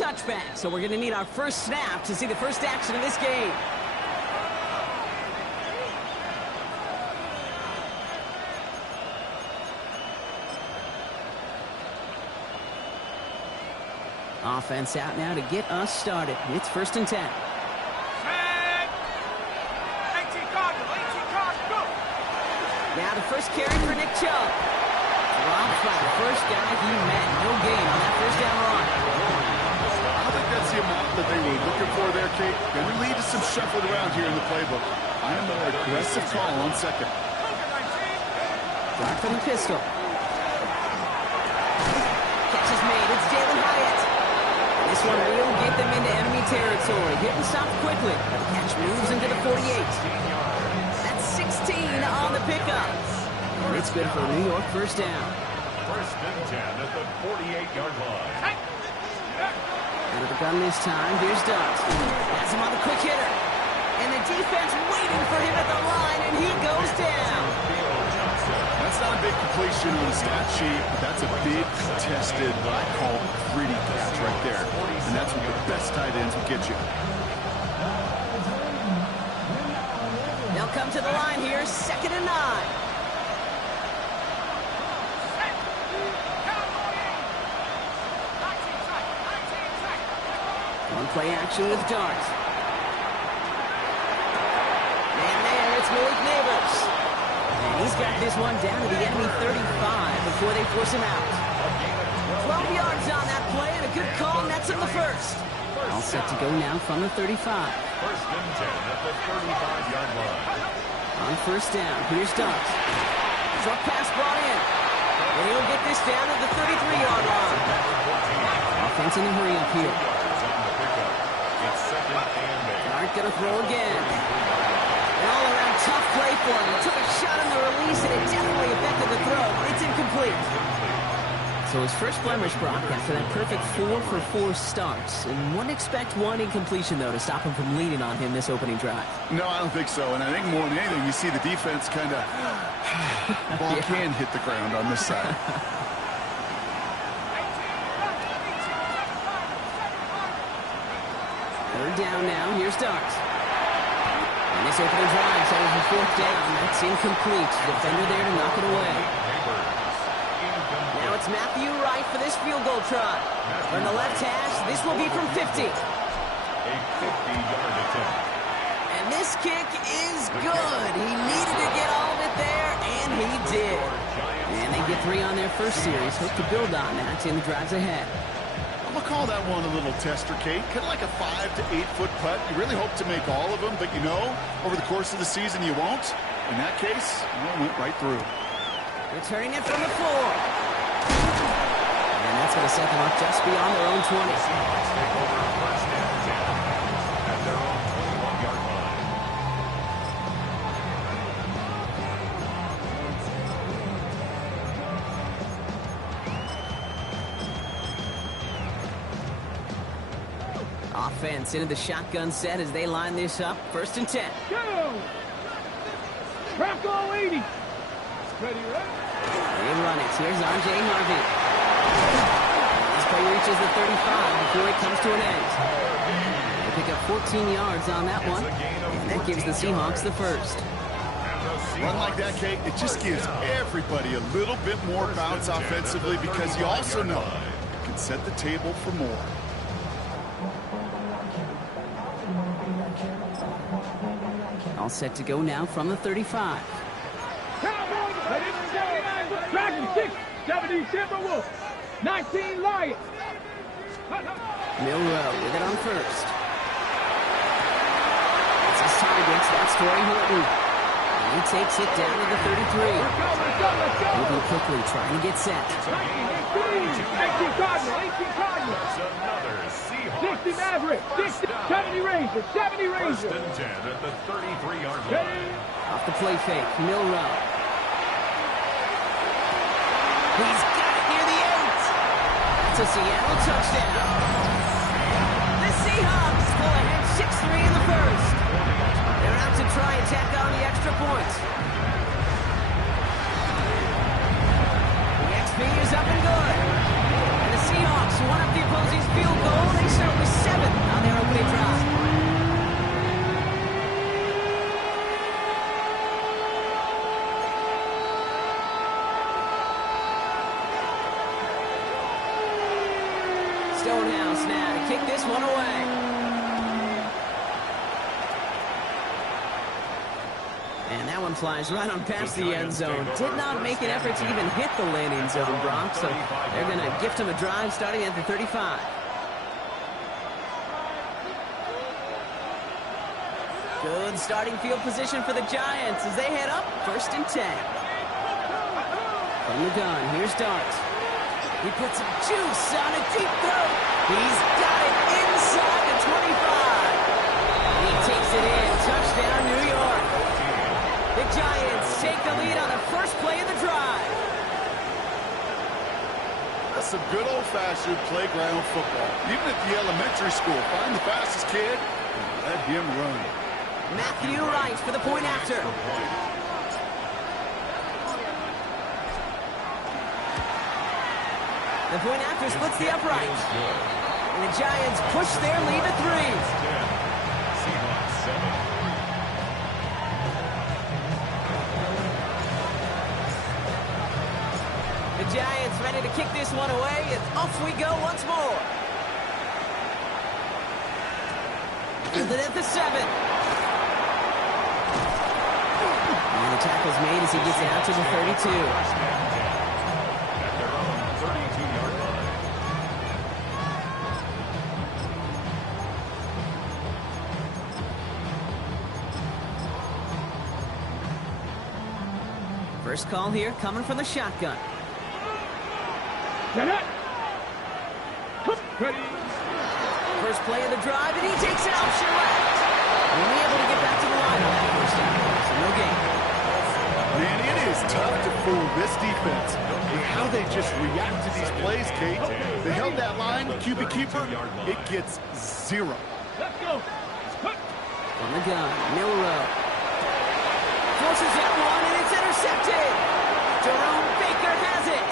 touchback, so we're going to need our first snap to see the first action of this game. Offense out now to get us started. It's 1st and 10. Now the first carry for Nick Chubb. Dropped by the first guy he met. No gain on that first down run. I don't think that's the amount that they were looking for there, Kate. Going to lead to some shuffling around here in the playbook. I am a more aggressive call on 2nd. Start from the pistol. Catch is made. It's Jalen Hyatt. And this one will get them into enemy territory. Hit and stop quickly. The catch moves into the 48. That's 16 on the pickup. And it's good for a New York first down. 1st and 10 at the 48-yard line. Out of the gun this time. Here's Duggs. Has him on the quick hitter. And the defense waiting for him at the line, and he goes down. That's not a big completion on the stat sheet, but that's a big contested, what I call gritty catch right there. And that's what the best tight ends will get you. They'll come to the line here, 2nd and 9. One play action with Dart. Man there, it's Malik Neighbors. And he's got this one down to the enemy 35 before they force him out. 12 yards on that play, and a good call nets him the first. All set to go now from the 35. 1st and 10 at the 35-yard line. On 1st down, here's Dart. Short pass brought in. And he'll get this down to the 33-yard line. Offense in a hurry up here. Dart gonna throw again. An all-around tough play for him. He took a shot on the release, and it definitely affected the throw. It's incomplete. So his first blemish, Brock, after that perfect 4-for-4 starts. And wouldn't expect one incompletion, though, to stop him from leaning on him this opening drive. No, I don't think so. And I think more than anything, you see the defense kind of ball can hit the ground on this side. Third down now. Here's Dart. And this opening drive settles for 4th down. That's incomplete. Defender there to knock it away. Now it's Matthew Wright for this field goal try. From the left hash, this will be from 50. A 50-yard attempt. And this kick is good. He needed to get all of it there, and he did. And they get 3 on their first series. Hope to build on that in the drives ahead. I'm going to call that one a little tester, Kate. Kind of like a 5 to 8 foot putt. You really hope to make all of them, but you know, over the course of the season, you won't. In that case, it went right through. Returning it from the 4. And that's going to set them up just beyond their own 20. Seahawks take over 1st and 10 at their own 21-yard line. Offense into the shotgun set as they line this up. 1st and 10. Go! Crack all 80. Ready, right? They run it. Here's R.J. Harvey. This play reaches the 35 before it comes to an end. They pick up 14 yards on that one, and that gives the Seahawks the first. Run like that, Kate, it just gives everybody a little bit more bounce offensively because you also know you can set the table for more. All set to go now from the 35. Cowboys, Dragon 6, 70 Timberwolves, 19 Lions. Milrow with it on 1st. That's his targets. That's Torrey Horton. And he takes it down to the 33. Moving quickly, trying to get set. 18 Cardinals, 18 Cardinals. Another Seahawks. 60 Mavericks, 60, 70 Rangers, 70 Rangers. 1st and 10 at the 33-yard line. Off the play fake, Milrow. He's got it near the 8. It's a Seattle touchdown. The Seahawks go ahead 6-3 in the first. They're out to try and tack on the extra points. The XP is up and good. And the Seahawks one up the opposing field goal. They Stonehouse now to kick this one away. And that one flies right on past the end zone. Did not make an effort to even hit the landing zone, Brock. So they're going to gift him a drive starting at the 35. Good starting field position for the Giants as they head up 1st and 10. From the gun, here's Dart. He puts some juice on a deep throw. He's got it inside the 25. He takes it in. Touchdown, New York. The Giants take the lead on the first play of the drive. That's some good old-fashioned playground football. Even at the elementary school, find the fastest kid and let him run. Matthew Wright for the point after. The point after splits the upright. And the Giants push their lead to 3. The Giants ready to kick this one away. It's off we go once more. And then at the 7. And the tackle's made as he gets out to the 32. At their own 32-yard line. First call here coming from the shotgun. Set up. Ready. First play of the drive, and he takes it option left. Only able to get back to the line on that first down. So no gain. Man, it is tough to fool this defense with how they just react to these plays, Kate. They held that line, QB keeper, it gets 0. Let's go. From the gun, Milrow. Forces that one, and it's intercepted. Jerome Baker has it.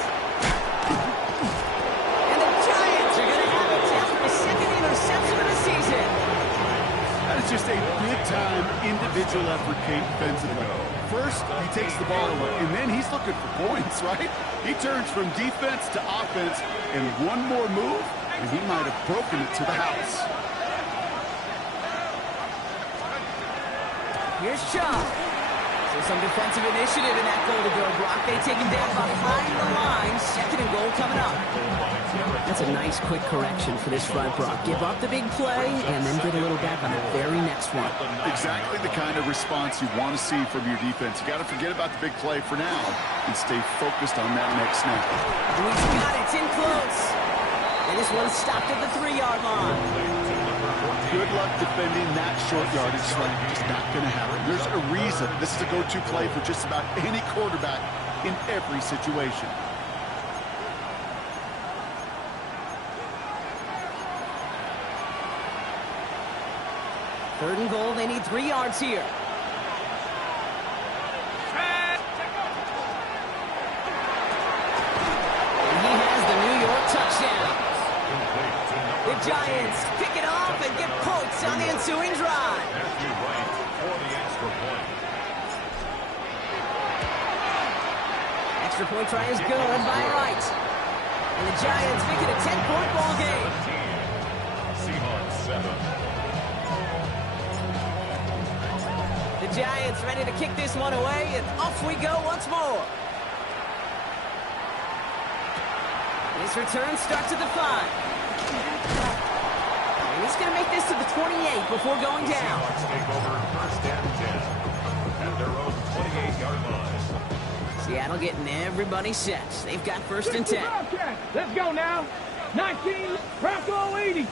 And the Giants are going to have it after the second interception of the season. That is just a big-time individual effort, Kate, defensively. First, he takes the ball away, and then he's looking for points, right? He turns from defense to offense, and one more move, and he might have broken it to the house. Here's Chubb. So some defensive initiative in that goal to go, Brock. They take him down behind the line. 2nd and goal coming up. That's a nice quick correction for this front, Brock. Give up the big play and then get a little back on the very next one. Exactly the kind of response you want to see from your defense. You got to forget about the big play for now and stay focused on that next snap. He's got it. It's in close. And this one's stopped at the 3-yard line. Good luck defending that short yardage slant. Just not going to happen. There's a reason this is a go-to play for just about any quarterback in every situation. Third and goal. They need 3 yards here. And he has the New York touchdown. The Giants pick it off and get points on the ensuing drive. Matthew Wright for the extra point. Extra point try is good by Wright. And the Giants make it a 10-point ball game. Seahawks 7. The Giants ready to kick this one away, and off we go once more. This return starts at the 5. And he's going to make this to the 28 before going down. Seahawks take over 1st and 10 at their own 28-yard line. Seattle getting everybody set. They've got 1st and 10. Let's go now. 19, Bronco 80.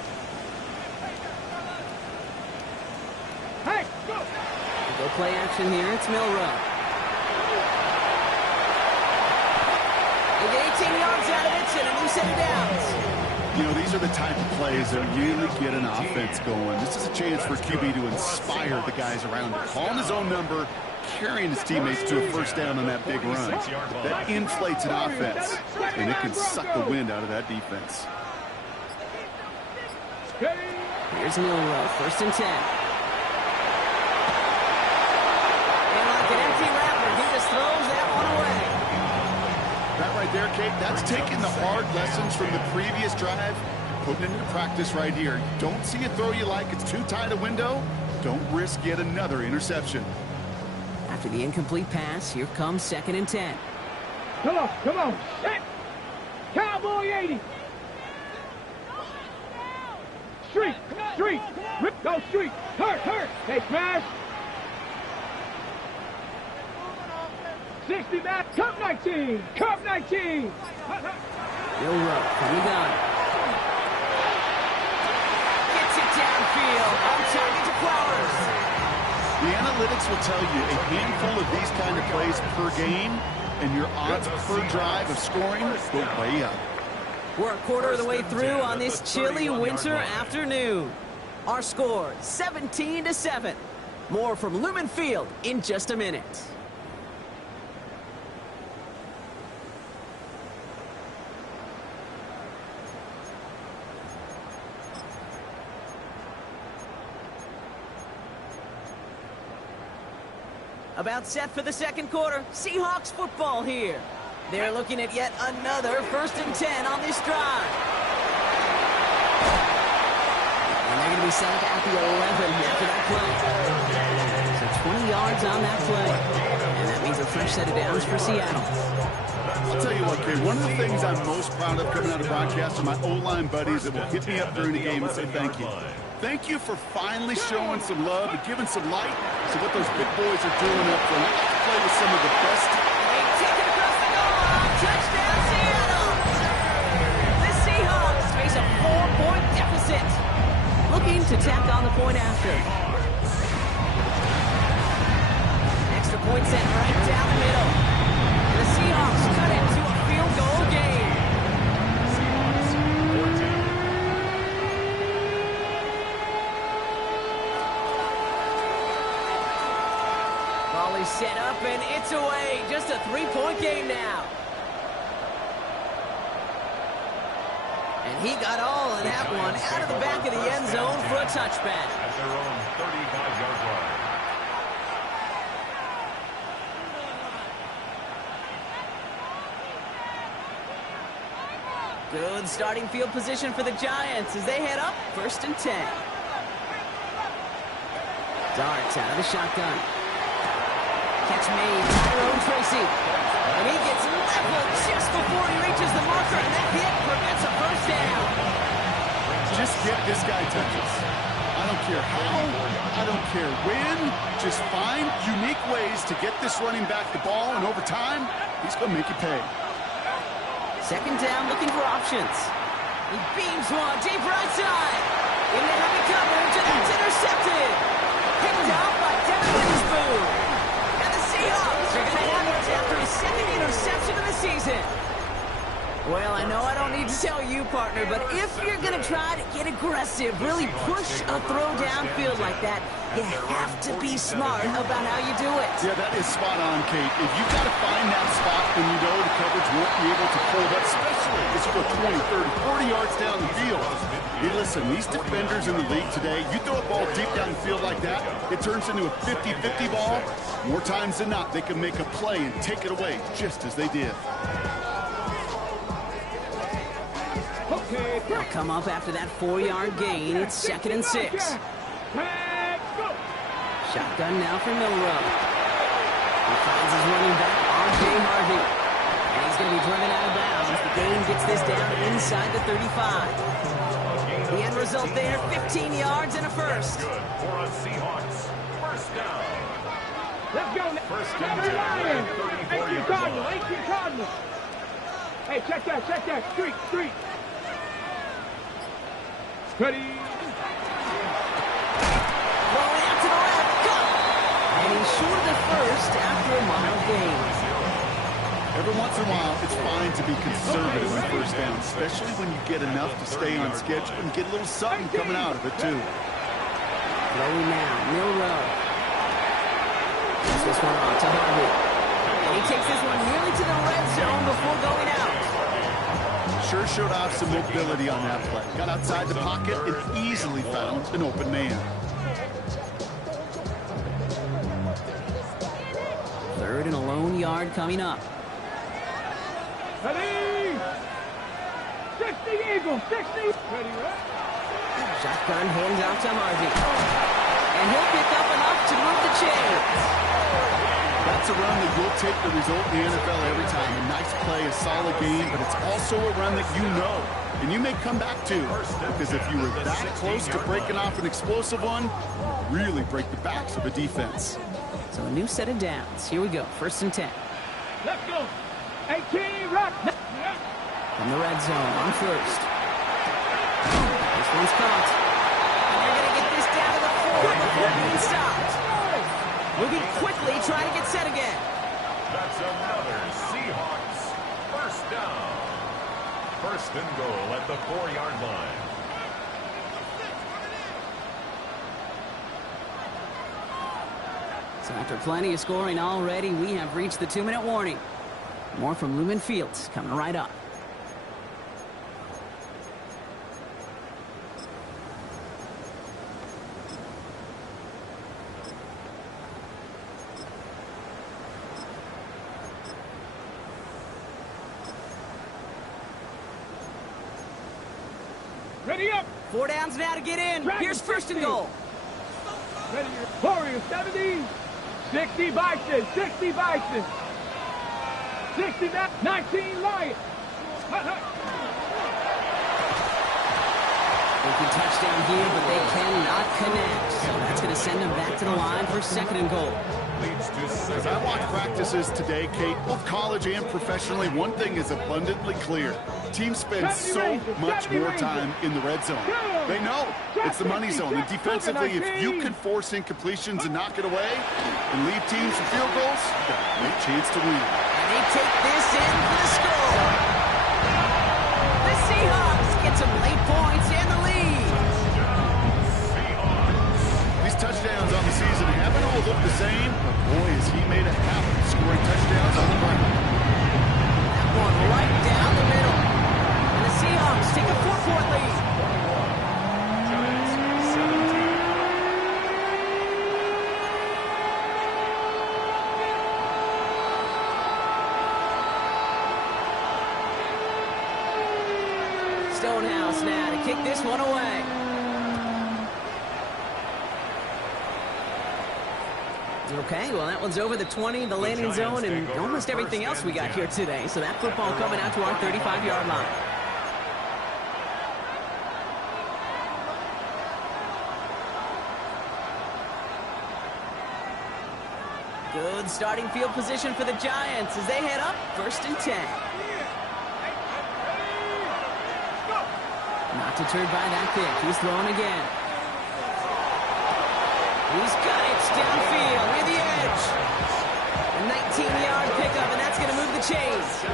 Hey, go. Go play action here. It's Milrow. They get 18 yards out of it and a new set of downs. You know, these are the type of plays that really get an offense going. This is a chance for QB to inspire the guys around him. Calling his own number, carrying his teammates to a first down on that big run. That inflates an offense, and it can suck the wind out of that defense. Here's Milrow, 1st and 10. And like an empty wrapper, he just throws that one away. That right there, Kate, that's taking the hard lessons from the previous drive putting it into practice right here. You don't see a throw you like. It's too tight a window. Don't risk yet another interception. After the incomplete pass, here comes 2nd and 10. Come on, set. Cowboy 80. Street, rip, go street, hurt, hey smash. 60 back, Cup 19. Bill Rowe from the gun. Gets it downfield, on target to Flowers. The analytics will tell you a handful of these kind of plays per game, and your odds per drive of scoring go way up. We're a quarter of the way through on this chilly winter afternoon. Our score, 17-7. More from Lumen Field in just a minute. About set for the second quarter. Seahawks football here. They're looking at yet another 1st and 10 on this drive. And they're going to be set up at the 11 after that play. So 20 yards on that play. And that means a fresh set of downs for Seattle. I'll tell you what, Kay, one of the things I'm most proud of coming out of broadcast are my O-line buddies that will hit me up during the game and say thank you. Thank you for finally showing some love and giving some light to what those big boys are doing up front. I got to play with some of the best. They take it across the goal line. Touchdown, Seattle. The Seahawks face a 4-point deficit. Looking to tack on the point after. Extra point sent right down the middle. And the Seahawks cut into a field goal game. Volley set up and it's away. Just a 3-point game now. And he got all of that one out of the back of the end zone for a touchback. At their own 35-yard line. Good starting field position for the Giants as they head up 1st and 10. Darts out of the shotgun. Catch made, Tyrone Tracy. And he gets leveled just before he reaches the marker, and that hit prevents a 1st down. Just get this guy touches. I don't care how, I don't care when. Just find unique ways to get this running back the ball, and over time, he's going to make you pay. 2nd down, looking for options. He beams one deep right side. Into heavy coverage, and it's intercepted. Picked out by Devin Witherspoon. And the Seahawks are going to have it after his 2nd interception of the season. Well, I know I don't need to tell you, partner, but if you're going to try to get aggressive, really push a throw downfield like that, you have to be smart about how you do it. Yeah, that is spot on, Kate. If you've got to find that spot when you know the coverage won't be able to pull up, especially as you go 20, 30, 40 yards down the field. Hey, listen, these defenders in the league today, you throw a ball deep downfield like that, it turns into a 50-50 ball. More times than not, they can make a play and take it away, just as they did. They'll come up after that 4-yard gain. It's 2nd and 6. Shotgun now for Milroe. He finds his running back, R.J. Harvey. And he's going to be driven out of bounds. The gain gets this down inside the 35. The end result there, 15 yards and a 1st. Good for a Seahawks 1st down. Let's go. 1st and 10. 18 Cardinals. Hey, check that. Street. Ready. Rolling out to the left. Go! And he's short of the 1st after a mile gain. Every once in a while, it's fine to be conservative on 1st down, especially when you get enough to stay on schedule and get a little something coming out of it, too. Throwing now, Milroe. Gets this one on to Harvey. And he takes this one nearly to the red zone before going out. Sure showed off some mobility on that play. Got outside the pocket and easily found an open man. 3rd and a lone yard coming up. Ready. Eagle, 60. Ready, right? Shotgun hands out to Harvey. And he'll pick up enough to move the chains. That's a run that you'll take the result in the NFL every time. A nice play, a solid game, but it's also a run that you know. And you may come back to, because if you were that close to breaking off an explosive one, really break the backs of a defense. So a new set of downs. Here we go, 1st and 10. Let's go. 18, rock. From the red zone on 1st. This one's caught. And they're going to get this down to the 4 before being stopped. Moving quickly, trying to get set again. That's another Seahawks 1st down. 1st and goal at the 4-yard line. So after plenty of scoring already, we have reached the 2-minute warning. More from Lumen Fields coming right up. Ready up. 4 downs now to get in. Here's 1st and goal. Ready, Warriors, 70. 60 Bison, 60 Bison. 60, 19 Lions. They can touchdown here, but they cannot connect. So that's going to send them back to the line for 2nd and goal. As I watch practices today, Kate, both college and professionally, one thing is abundantly clear. Teams spend so much more time in the red zone. They know it's the money zone. And defensively, if you can force incompletions and knock it away and leave teams with field goals, you've got a great chance to win. And they take this in for the score. The Seahawks get some late points and the lead. These touchdowns on the season haven't all looked the same, but boy, has he made a habit of scoring touchdowns on the ground. That one right down the middle. And the Seahawks take a 4-point lead. Giants 17. Stonehouse now to kick this one away. Okay, well, that one's over the 20, the landing zone, and almost everything else we got here today. So that football coming out to our 35-yard line. Good starting field position for the Giants as they head up 1st and 10. Not deterred by that kick. He's throwing again. He's got it downfield near the edge. A 19-yard pickup, and that's going to move the chains.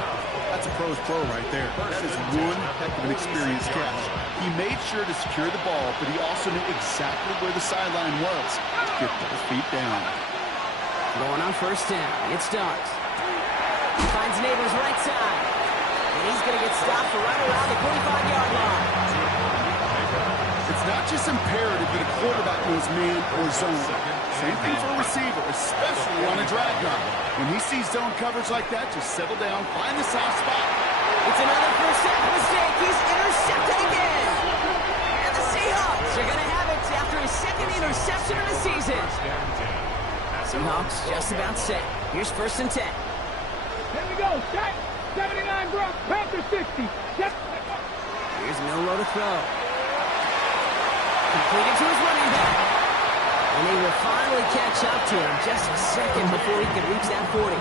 That's a pro's pro right there. That is one heck of an experienced catch. He made sure to secure the ball, but he also knew exactly where the sideline was to get those feet down. Going on 1st down. It starts. He finds Neighbors right side. And he's going to get stopped for right around the 45-yard line. It's not just imperative that a quarterback knows man or zone. Same thing for a receiver, especially on a drag route. When he sees zone coverage like that, just settle down, find the soft spot. It's another 1st down mistake. He's intercepted again. And the Seahawks are going to have it after his 2nd interception of the season. Seahawks just about set. Here's 1st and 10. Here we go. Shot. 79 Brock. Panther 60. Here's Milroe to throw. Completed to his running back. And they will finally catch up to him just a second before he can reach that 40. A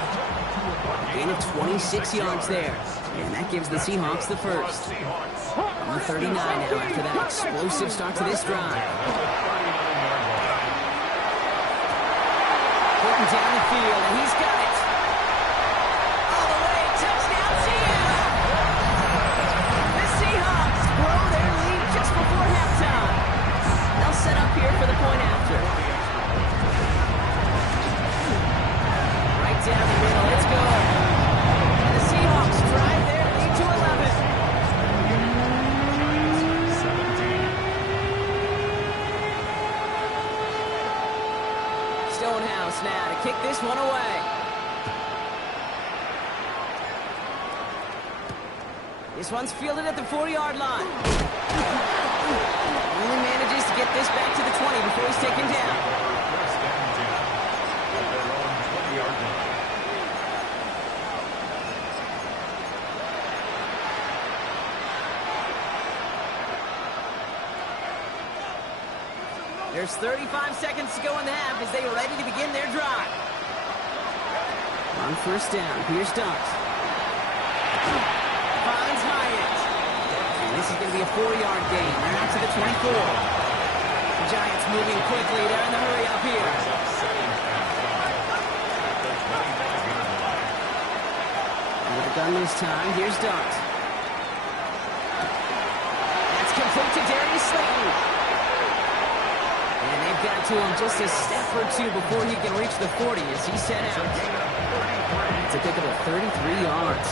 gain of 26 yards there. And that gives the Seahawks the first. On the 39 now after that explosive start to this drive. Putting down the field, and he's got it. All the way, touchdown, Seattle! The Seahawks blow their lead just before halftime. They'll set up here for the point after. Right down the middle, it's good. And the Seahawks drive their lead to 11. Stonehouse now to kick this one away. This one's fielded at the 4-yard line. Only manages to get this back to the 20 before he's taken down. First and 10 at their own 20-yard line. There's 35 seconds to go in the half as they are ready to begin their drive. On first down, here's Dunks. Finds Hyatt. And this is going to be a 4-yard gain. They're out to the 24. The Giants moving quickly. They're in the hurry up here. And with the gun this time, here's Dunks. That's complete to Darius Slayton. And they've got to him just a step or two before he can reach the 40 as he set out. It's a pickup of 33 yards.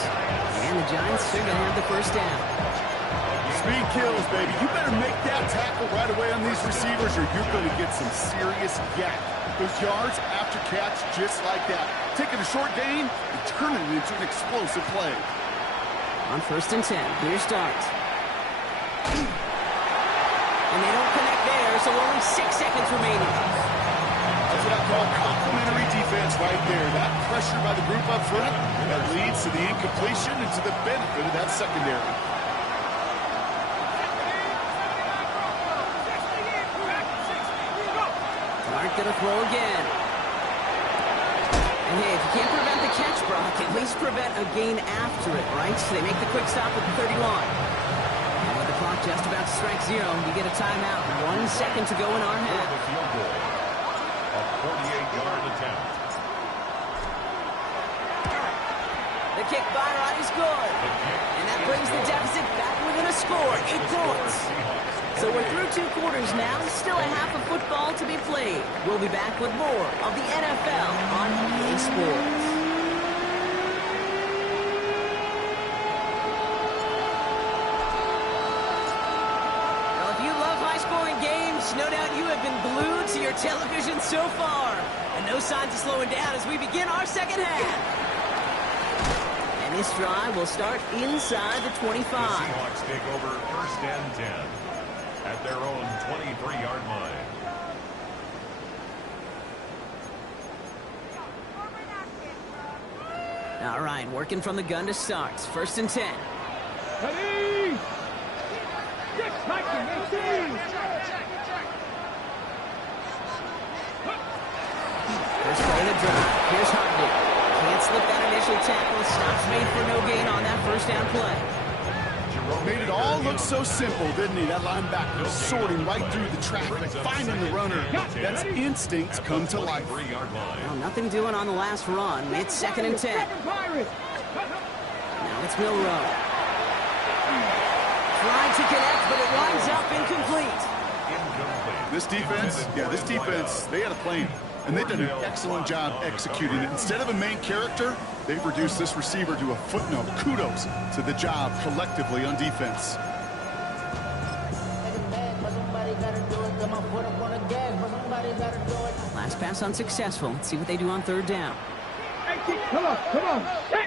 And the Giants are going to have the first down. Speed kills, baby. You better make that tackle right away on these receivers or you're going to get some serious yak. Those yards after catch just like that. Taking a short gain and turning it into an explosive play. On first and 10, here's Dunks. And they don't connect there, so only 6 seconds remaining. That's what I call complimentary defense right there. That pressure by the group up front, that leads to the incompletion and to the benefit of that secondary. Clark going to throw again. And hey, if you can't prevent the catch, Brock, at least prevent a gain after it, right? So they make the quick stop at the 31. Clock just about to strike 0. You get a timeout. 1 second to go in our half. The field goal. A 48-yard attempt. The kick by Rod is good. And that brings the deficit back within a score. 8 points. So we're through 2 quarters now. Still a half of football to be played. We'll be back with more of the NFL on EA Sports. No doubt you have been glued to your television so far. And no signs of slowing down as we begin our second half. And this drive will start inside the 25. The Seahawks take over first and 10 at their own 23-yard line. All right, working from the gun to start. First and 10. Ready! 6, 19, 18! First play of the drive. Here's Huntley. Can't slip that initial tackle. Stops made for no gain on that first down play. Made it all look so simple, didn't he? That linebacker sorting right through the traffic, finding the runner. That's instincts come to life. Well, nothing doing on the last run. It's second and 10. Now it's Milroe. Tried to connect, but it winds up incomplete. This defense, they had a plan. And they've done an excellent job executing it. Instead of a main character, they've reduced this receiver to a footnote. Kudos to the job collectively on defense. Last pass unsuccessful. Let's see what they do on third down. 18, come on. 6,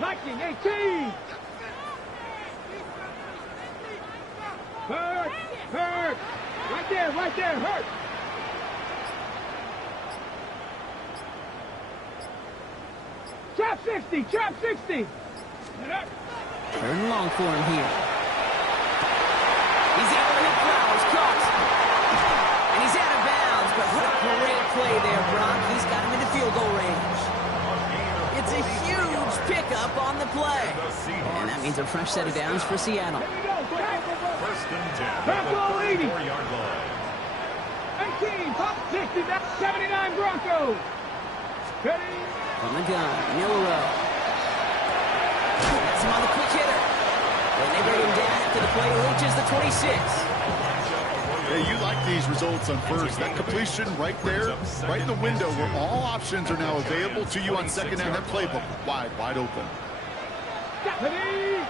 19, 18! Hurt! Right there, hurt! Trap 60! Third and long for him here. He's able to hit Flowers, caught. And he's out of bounds, but what a great play there, Brock. He's got him into field goal range. It's a huge pickup on the play. And that means a fresh set of downs for Seattle. First and 10 Back ball 80. 4-yard line. 18, pop 60, 79 Broncos. Ready? From the gun, Milroe. That's him on the quick hitter. And they bring him down after the play reaches the 26. Hey, you like these results on first. That completion right there, right in the window where all options are now available to you on second down. That playbook wide open. Ready?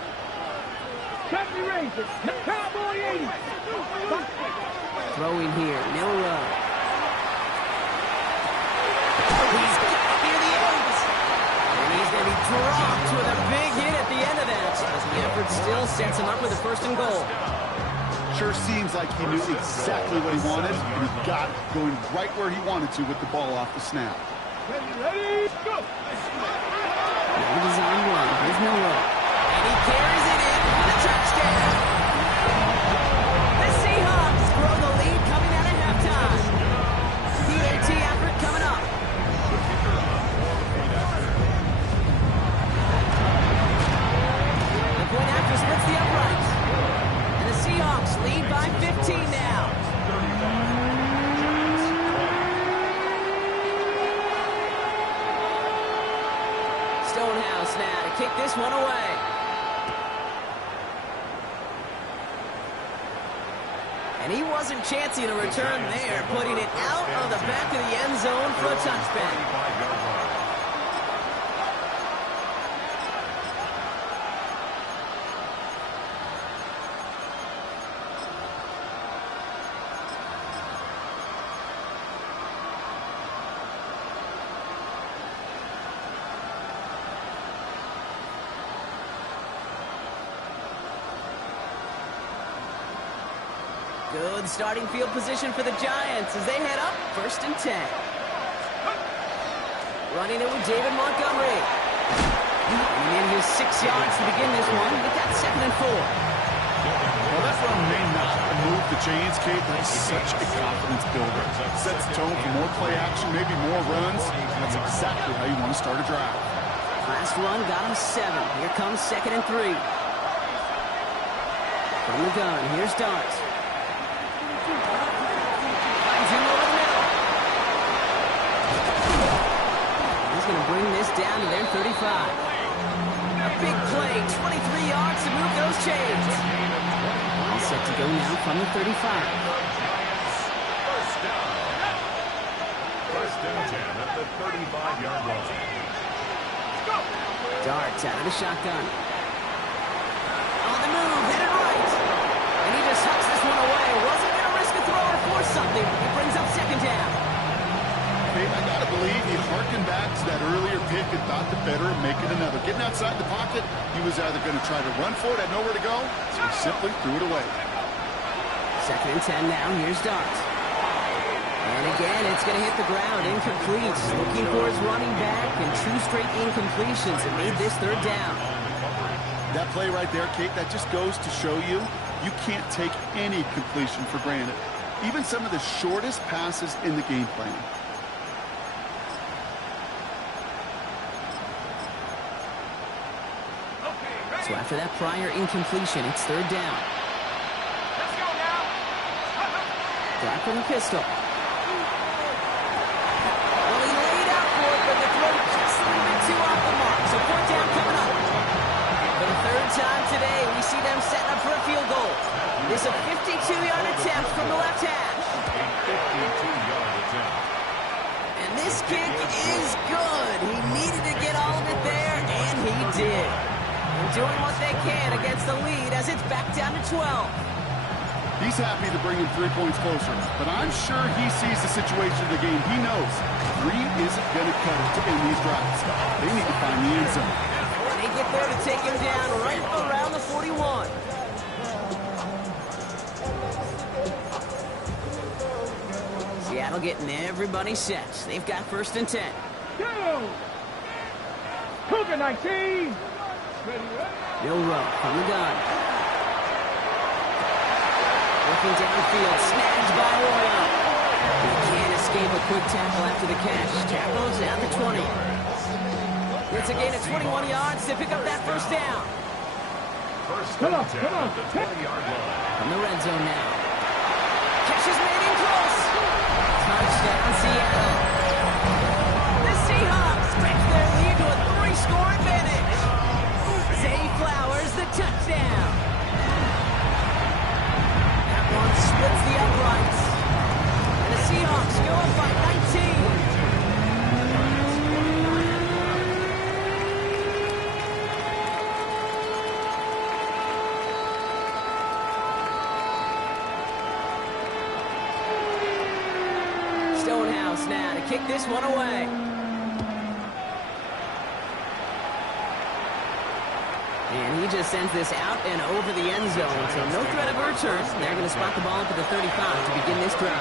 70 Rangers. Cowboy 80. Throwing here, Milroe. He's got near the ends. And he's going to be dropped with a big hit at the end of that. The effort still sets him up with a first and goal. Sure seems like he knew exactly what he wanted, and he got it, going right where he wanted to with the ball off the snap. Ready, go! Now he's on one. Here's Milroe. And he carries it in for the touchdown. The Seahawks grow the lead coming out of halftime. PAT effort coming up. The point after splits the uprights. And the Seahawks lead by 15 now. Stonehouse now to kick this one away. And he wasn't chancing a return there, putting it out of the back of the end zone for a touchback. Good starting field position for the Giants as they head up 1st and 10. Running it with David Montgomery. Running in his 6 yards to begin this one. But that's 2nd and 4. Well, that run may not move the chains, Kate. That's such a confidence builder. Sets the tone for more play action, maybe more runs. That's exactly how you want to start a drive. Last run got him 7. Here comes 2nd and 3. From the gun, here's Dart. He's going to bring this down to their 35. A big play, 23 yards to move those chains. All set to go now from the 35. First down. 1st and 10 at the 35-yard line. Dart out of the shotgun. On the move, headed right. And he just hucks this one away. Wasn't going to risk a throw or force something. He brings up 2nd down. Hey, I gotta believe he harkened back to that earlier pick and thought the better of making another. Getting outside the pocket, he was either going to try to run for it, had nowhere to go, so he simply threw it away. 2nd and 10 now. Here's Dart. And again, it's going to hit the ground. Incomplete. Looking for his running back, and 2 straight incompletions. It made this 3rd down. That play right there, Kate, that just goes to show you can't take any completion for granted. Even some of the shortest passes in the game plan. So after that prior incompletion, it's 3rd down. Let's go now! Drive from the pistol. Well, he laid out for it, but the throw just a little bit too off the mark. So 4th down coming up. For the 3rd time today, we see them setting up for a field goal. This is a 52-yard attempt from the left hash. A 52-yard attempt. And this kick is good. He needed to get all of it there, and he did. And doing what they can against the lead as it's back down to 12. He's happy to bring him 3 points closer, but I'm sure he sees the situation of the game. He knows 3 isn't going to cut it to end these drives. They need to find the end zone. And they get there to take him down right around the 41. Seattle getting everybody set. They've got 1st and 10. Go! Cougar 19! Milroe from the gun. Looking downfield, snagged by Royal. He can't escape a quick tackle after the catch. Tackles down to 20. It's a gain of 21 yards to pick up that 1st down. 1st and 10 at the 20-yard line. From the red zone now. Catch is made in close. Touchdown, Seattle. The Seahawks stretch their lead to a 3-score advantage. Zay Flowers, the touchdown. That one splits the uprights. And the Seahawks go up by 19. Stonehouse now to kick this one away. And he He just sends this out and over the end zone, so no threat of a return. They're going to spot the ball up at the 35 to begin this drive.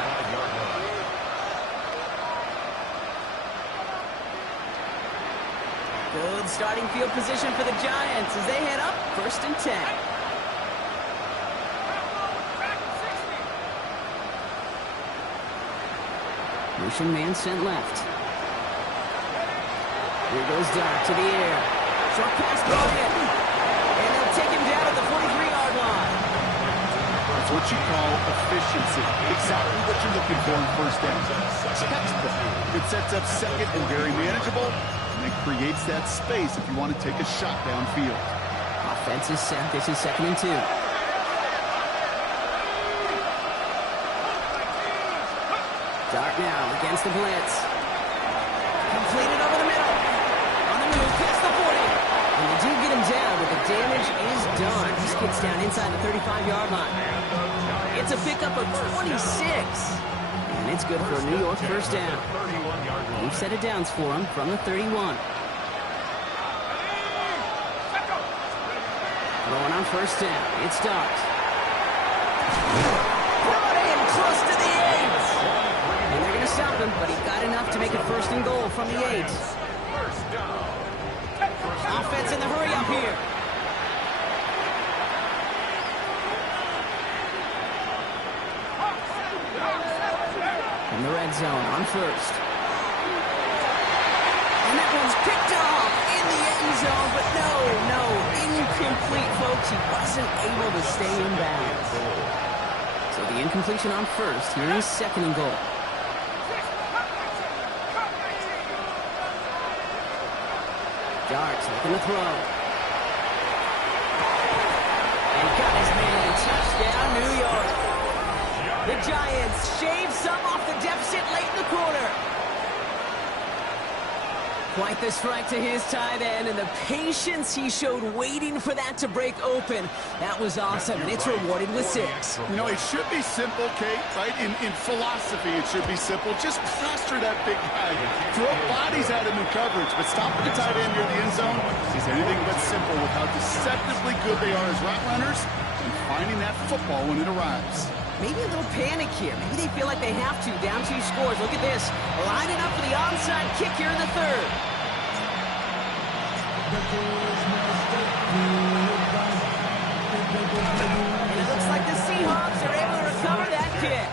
Good starting field position for the Giants as they head up 1st and 10. Motion man sent left. Here goes Dart to the air. Short pass thrown in. And they'll take him down at the 43-yard line. That's what you call efficiency. Exactly what you're looking for in first down. Textbook. It sets up second and very manageable, and it creates that space if you want to take a shot downfield. Offense is set. This is 2nd and 2. Dart now against the blitz. Completed over the middle. On the move, past the 40. And they do get him down, but the damage is done. This kid's down inside the 35-yard line. It's a pickup of 26. And it's good for a New York first down. New set of downs for him from the 31. Throwing on first down. It's Dart. Brought in close to the 8. And they're going to stop him, but he got enough to make it 1st and goal from the 8. Offense in the hurry up here. In the red zone on first. And that one's picked off in the end zone, but no, incomplete, folks. He wasn't able to stay in bounds. So the incompletion on first. Here is 2nd and goal. Dart's looking to throw. And got his man. Touchdown, New York. The Giants shave some off the deficit late in the quarter. Quite the strike to his tight end, and the patience he showed waiting for that to break open. That was awesome, and it's rewarded with 6. You know, it should be simple, Kate, right? In philosophy, it should be simple. Just cluster that big guy. Throw bodies at him in coverage, but stopping the tight end near the end zone is anything but simple with how deceptively good they are as route runners and finding that football when it arrives. Maybe a little panic here. Maybe they feel like they have to. Down 2 scores. Look at this. Lining up for the onside kick here in the 3rd. And it looks like the Seahawks are able to recover that kick.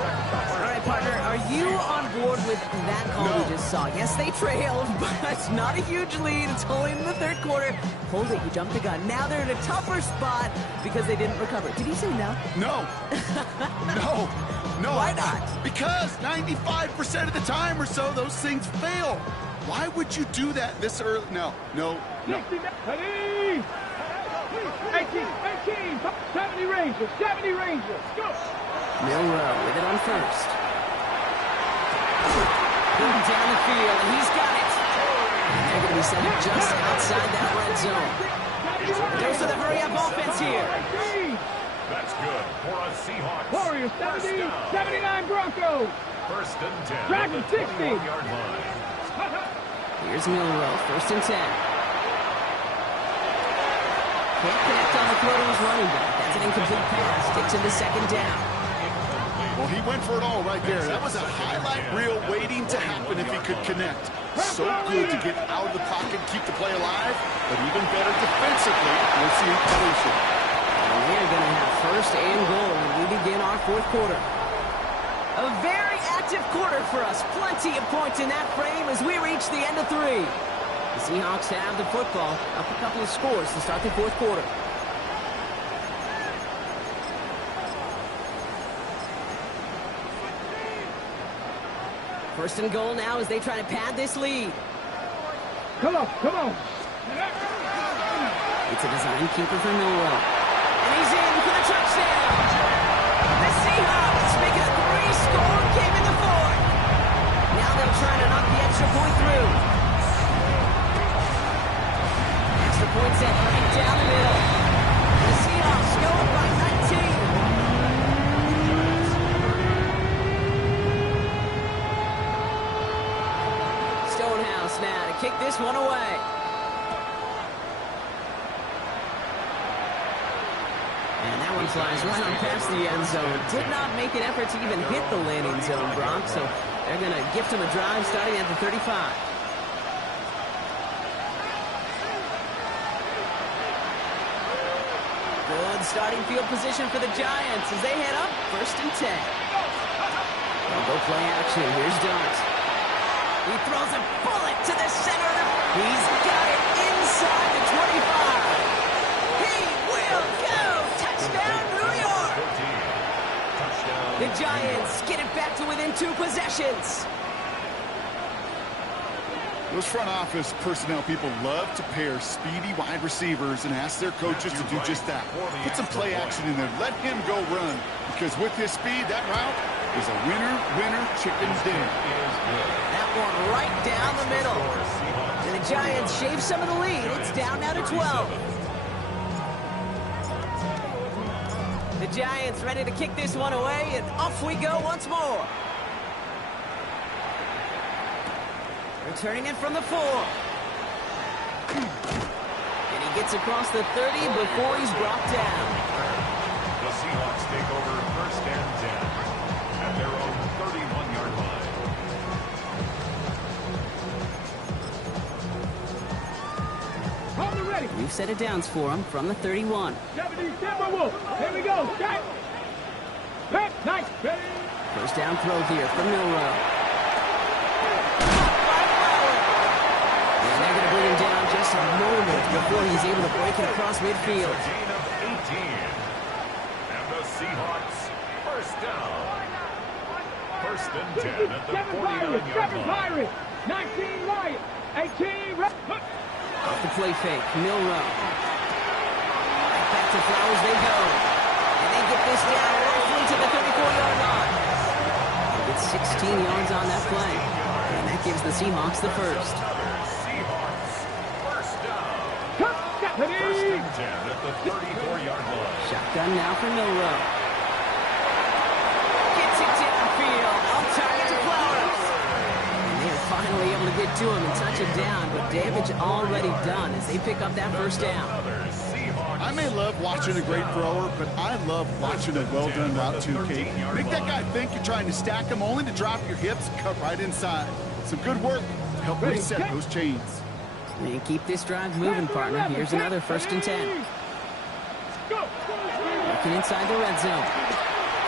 All right, partner, are you on board with that call we just saw? Yes, they trailed, but it's not a huge lead. It's only in the 3rd quarter. Hold it, you jumped the gun. Now they're in a tougher spot because they didn't recover. Did he say no? No. No. Why not? Because 95% of the time or so, those things fail. Why would you do that this early? No. 60, 18, 70 Rangers, go! Milroe with it on first. Moving down the field, and he's got it. And they're going to be set up just outside that red zone. Goes to the hurry-up offense here. That's good for a Seahawks. Warriors 70, 79 Broncos. 1st and 10. Dragon 60. 21-yard line. Here's Milroe, 1st and 10. Can't connect on the throw to his running back. That's an incomplete pass. Takes him to 2nd down. Well, he went for it all right there. That was a highlight reel waiting to happen if he could connect. So good to get out of the pocket, keep the play alive, but even better defensively, we'll see completion. And we're going to have 1st and goal when we begin our 4th quarter. A very active quarter for us. Plenty of points in that frame as we reach the end of 3. The Seahawks have the football, up a couple of scores to start the 4th quarter. First and goal now as they try to pad this lead. Come on. It's a design keeper for Milroe. And he's in for the touchdown. The Seahawks make it a 3-score game in the 4th. Now they'll try to knock the extra point through. Extra point set right down the middle. The Seahawks go up by 19. Stonehouse now to kick this one away. flies right on past the end zone. Did not make an effort to even hit the landing zone, Brock, so they're going to gift him a drive starting at the 35. Good starting field position for the Giants as they head up 1st and 10. They'll go play action. Here's Dart. He throws a bullet to the center. He's got it inside the 25. He will go. Touchdown, New York. The Giants get it back to within 2 possessions. Those front office personnel people love to pair speedy wide receivers and ask their coaches to do just that. Put some play action in there. Let him go run, because with his speed, that route is a winner, chicken dinner. That one right down the middle. And the Giants shave some of the lead. It's down now to 12. The Giants ready to kick this one away, and off we go once more. Returning it from the 4. And he gets across the 30 before he's brought down. The Seahawks take over 1st and 10 at their own 31-yard line. Hold it ready. We've set it downs for him from the 31. 70 Timberwolves. Here we go. Start. Back. Nice. Ready. 1st down throw here from Milroe. They're going to bring him down just a moment before he's able to break it across midfield. Gain of 18. And the Seahawks 1st down. 1st and 10 at the 49-yard line. Pirates. 19 Lions. 18 Red. Off the play fake, Milroe. Right back to Flowers they go. And they get this down roughly to the 34-yard line. They get 16 yards on that play. And that gives the Seahawks the 1st. First and 10 at the 34-yard line. Shotgun now for Milroe. Gets it downfield. I'll target to Flowers. And they're finally able to get to him and touch him down, but damage already done as they pick up that 1st down. I may love watching a great thrower, but I love watching a well-done route too, Kate. Make that guy think you're trying to stack him only to drop your hips and cut right inside. Some good work to help reset those chains. And keep this drive moving, partner. Here's another 1st and 10. Working inside the red zone.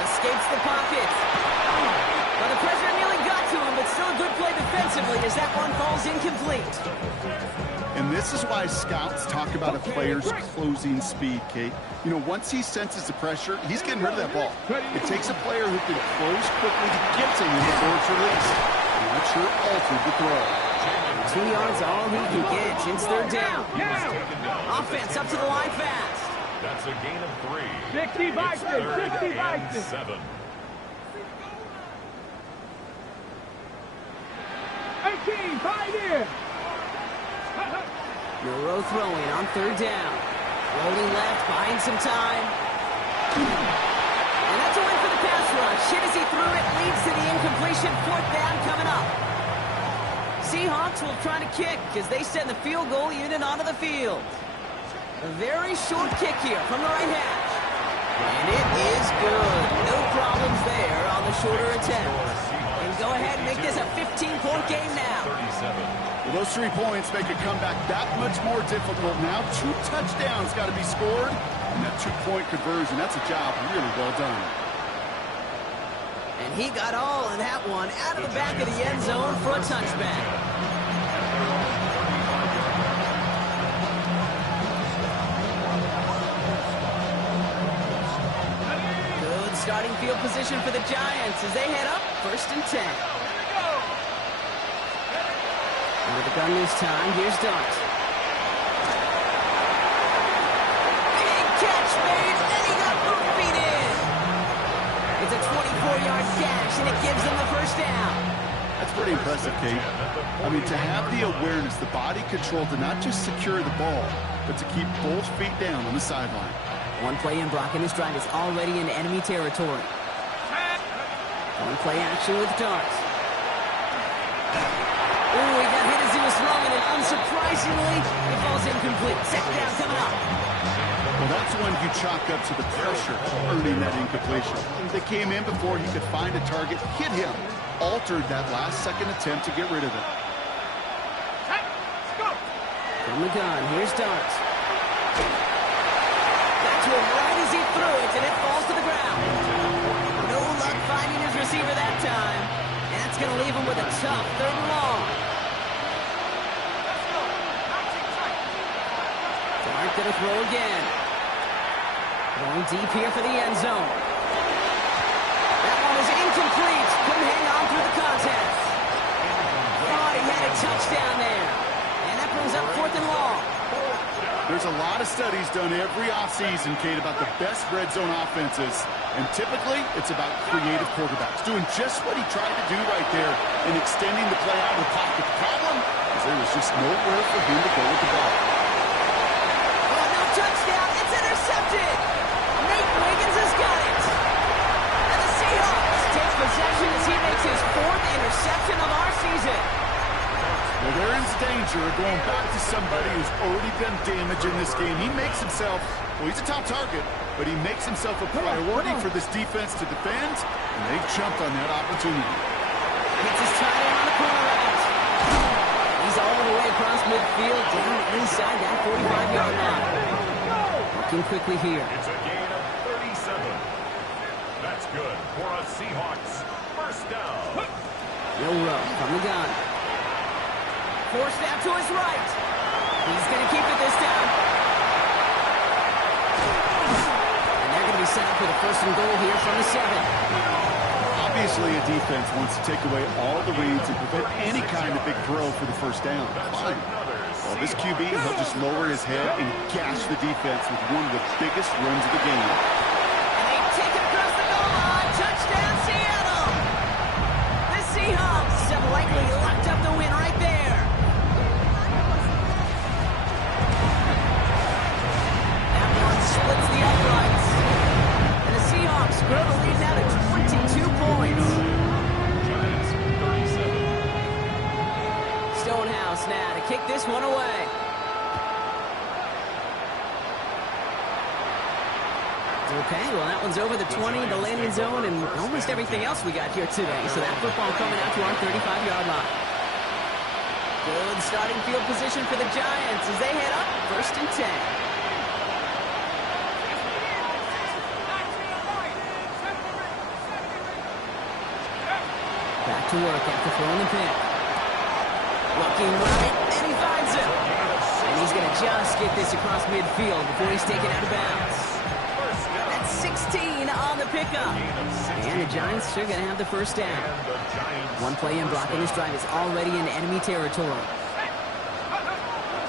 Escapes the pocket. Well, the pressure nearly got to him, but still a good play defensively as that one falls incomplete. And this is why scouts talk about a player's closing speed, Kate. You know, once he senses the pressure, he's getting rid of that ball. It takes a player who can close quickly to get to him before it's released. And that sure altered the throw. 2 yards all he can get. It's 3rd down. Offense up to the line fast. That's a gain of 3. 60 Vikings. 60 Vikings. 7. 18 Pioneer. Milroe throwing on 3rd down. Rolling left, buying some time. And that's a win for the pass rush. Hit as he threw it, leads to the incompletion. 4th down coming up. Seahawks will try to kick as they send the field goal unit onto the field. A very short kick here from the right hash. And it is good. No problems there on the shorter attempt. And go ahead and make this a 15-point game now. 37. Well, those 3 points make a comeback that much more difficult now. 2 touchdowns got to be scored. And that 2-point conversion, that's a job really well done. And he got all of that one out of the back of the end zone for a touchback. Good starting field position for the Giants as they head up 1st and 10. Under the gun this time, here's Dart. Big catch made, and he got both feet in. It's a 24-yard dash, and it gives them the 1st down. That's pretty impressive, Kate. I mean, to have the awareness, the body control to not just secure the ball, but to keep both feet down on the sideline. One play in, Brock, and this drive is already in enemy territory. One play action with Dart. Oh, he got hit as he was throwing it. Unsurprisingly, it falls incomplete. 2nd down coming up. Well, that's one you chalk up to the pressure earning that incompletion. They came in before he could find a target, hit him, altered that last-second attempt to get rid of it. From the gun, here's Darts. Got to him right as he threw it, and it falls to the ground. No luck finding his receiver that time. And that's going to leave him with a tough 3rd and long. Dart going to throw again. Going deep here for the end zone. That one is incomplete. Couldn't hang on through the contest. Thought he had a touchdown there. And that brings up 4th and long. There's a lot of studies done every offseason, Kate, about the best red zone offenses. And typically, it's about creative quarterbacks doing just what he tried to do right there and extending the play out of the pocket. The problem is there was just nowhere for him to go with the ball. Oh, no touchdown. It's intercepted. Nate Wiggins has got it. And the Seahawks take possession as he makes his 4th interception of our season. Well, they're in danger of going back to somebody who's already done damage in this game. He makes himself, well, he's a top target, but he makes himself a priority for this defense to defend, and they've jumped on that opportunity. Gets his tight end on the corner route. He's all the way across midfield, down inside that 45-yard line. Looking quickly here. It's a gain of 37. That's good for a Seahawks 1st down. Will Rowe from the gun. Forced out to his right. He's going to keep it this time. And they're going to be set up for the 1st and goal here from the 7. Obviously, a defense wants to take away all the reads and prevent any kind of big throw for the 1st down. Fine. Well, this QB, he'll just lower his head and gash the defense with one of the biggest runs of the game. And they take it across the goal line. Touchdown, Seattle. The Seahawks have likely locked up the win right there. Splits the uprights. And the Seahawks grow the lead now to 22 points. Giants 37. Stonehouse now to kick this one away. Okay, well that one's over the 20, the landing zone, and almost everything else we got here today. So that football coming out to our 35-yard line. Good starting field position for the Giants as they head up 1st and 10. Back to work after throwing the pick. Looking right, and he finds him. And he's going to just get this across midfield before he's taken out of bounds. That's 16 on the pickup. And the Giants are going to have the 1st down. One play in blocking this drive is already in enemy territory.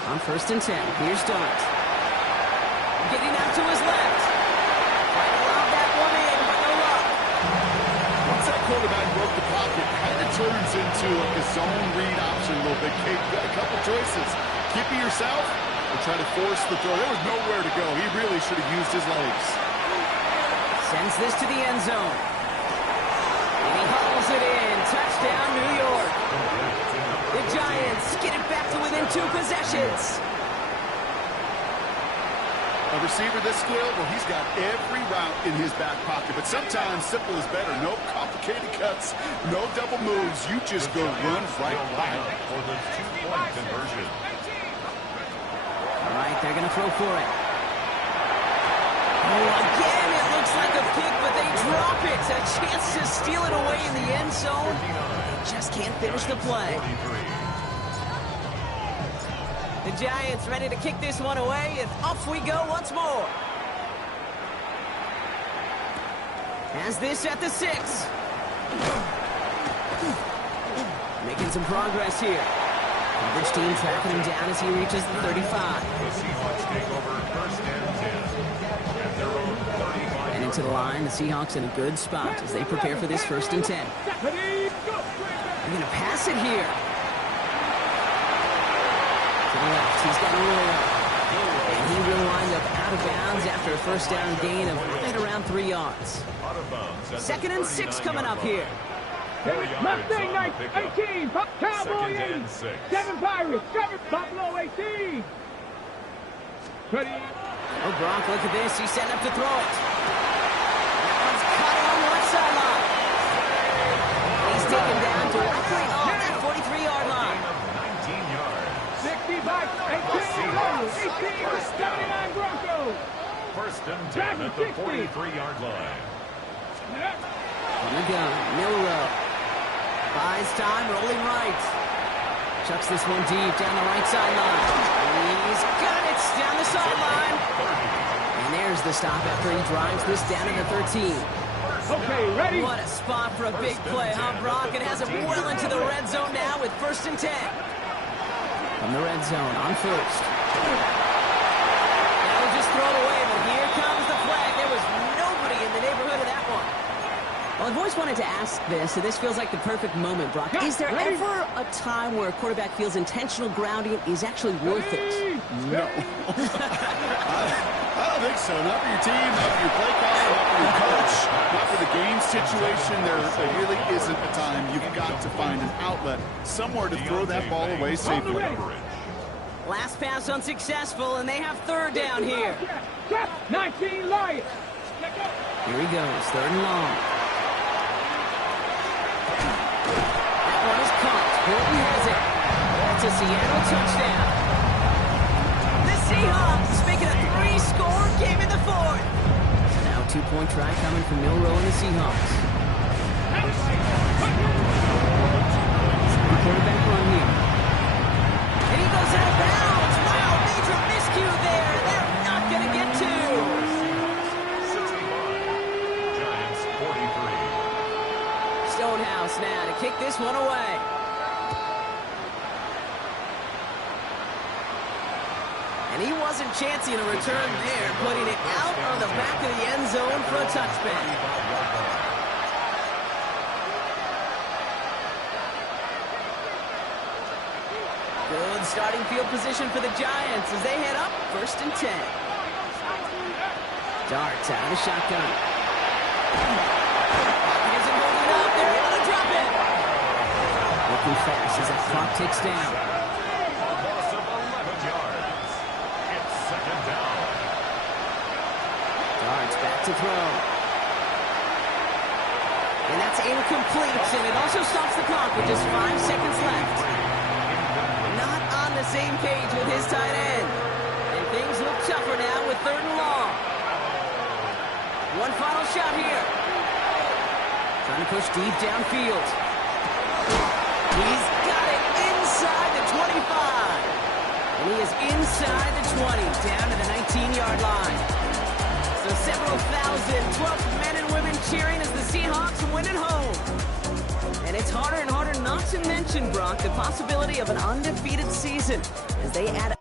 On 1st and 10, here's Dart. Getting out to his left. Right around that one in, but no luck. Once that quarterback broke the pocket, kind of turns into like a zone read option a little bit. Kate, you got a couple choices. Keep it yourself or try to force the throw. There was nowhere to go. He really should have used his legs. Sends this to the end zone. And he hauls it in. Touchdown, New York. The Giants get it back to within 2 possessions. A receiver this skilled, well, he's got every route in his back pocket. But sometimes simple is better. No complicated cuts, no double moves. You just go run right by it. For the 2-point conversion. All right, they're going to throw for it. Oh, again, it looks like a pick, but they drop it. A chance to steal it away in the end zone. They just can't finish the play. The Giants ready to kick this one away, and off we go once more. Has this at the 6. Making some progress here. Coverage team tracking him down as he reaches the 35. The Seahawks take over 1st and 10 at their own 35. And into the line, the Seahawks in a good spot as they prepare for this 1st and 10. They're going to pass it here. To the left, he's got Royal. And he will wind up out of bounds after a 1st down gain of right around 3 yards. 2nd and 6 coming up here. Mustang 18, Cowboy 8, 7 Pirates, 7 Buffalo 18. Ready? Oh, Brock, look at this. He's setting up to throw it. That one's caught on the left sideline. He's taken down directly on that 43-yard line. 19 yards. 60 back, 18, 79 Broncos. First and 10 at the 43-yard line. On the gun, Milroe. Buys time, rolling right. Chucks this one deep down the right sideline. He's got it down the sideline. And there's the stop after he drives this down to the 13. Okay, ready? What a spot for a big play, huh, Brock? It has him well into the red zone now with first and 10. From the red zone on first. That was just thrown away, but here comes the flag. There was nobody in the neighborhood of that one. Well, I've always wanted to ask this, and this feels like the perfect moment, Brock. Is there ever a time where a quarterback feels intentional grounding is actually worth it? No. I don't think so. Not for your team, not for your play caller, not for your coach, not for the game situation. There really isn't a time. You've got to find an outlet, somewhere to throw that ball away safely. Last pass unsuccessful, and they have third down here. 19 Lions. Here he goes, third and long. That one is caught. Hilton has it. That's a Seattle touchdown. The Seahawks making a 3-score game in the fourth. Now a 2-point try coming from Milroe and the Seahawks. Quarterback run here. And he goes out of bounds. Wow, major miscue there. They're not going to get two. 65. Giants 43. Stonehouse now to kick this one away. And he wasn't chancing a return there, putting it out on the back of the end zone for a touchback. Good starting field position for the Giants as they head up first and 10. Darts out of the shotgun. Isn't holding up. They're able to drop it. Looking fast as that clock ticks down. Loss of 11 yards. It's second down. Darts back to throw. And that's incomplete, and it also stops the clock with just 5 seconds left. Not on the same page with his tight end. And things look tougher now with third and long. One final shot here. Trying to push deep downfield. He's got it inside the 25. And he is inside the 20, down to the 19-yard line. So several thousand 12 men and women cheering as the Seahawks win at home. And it's harder and harder not to mention, Brock, the possibility of an undefeated season as they add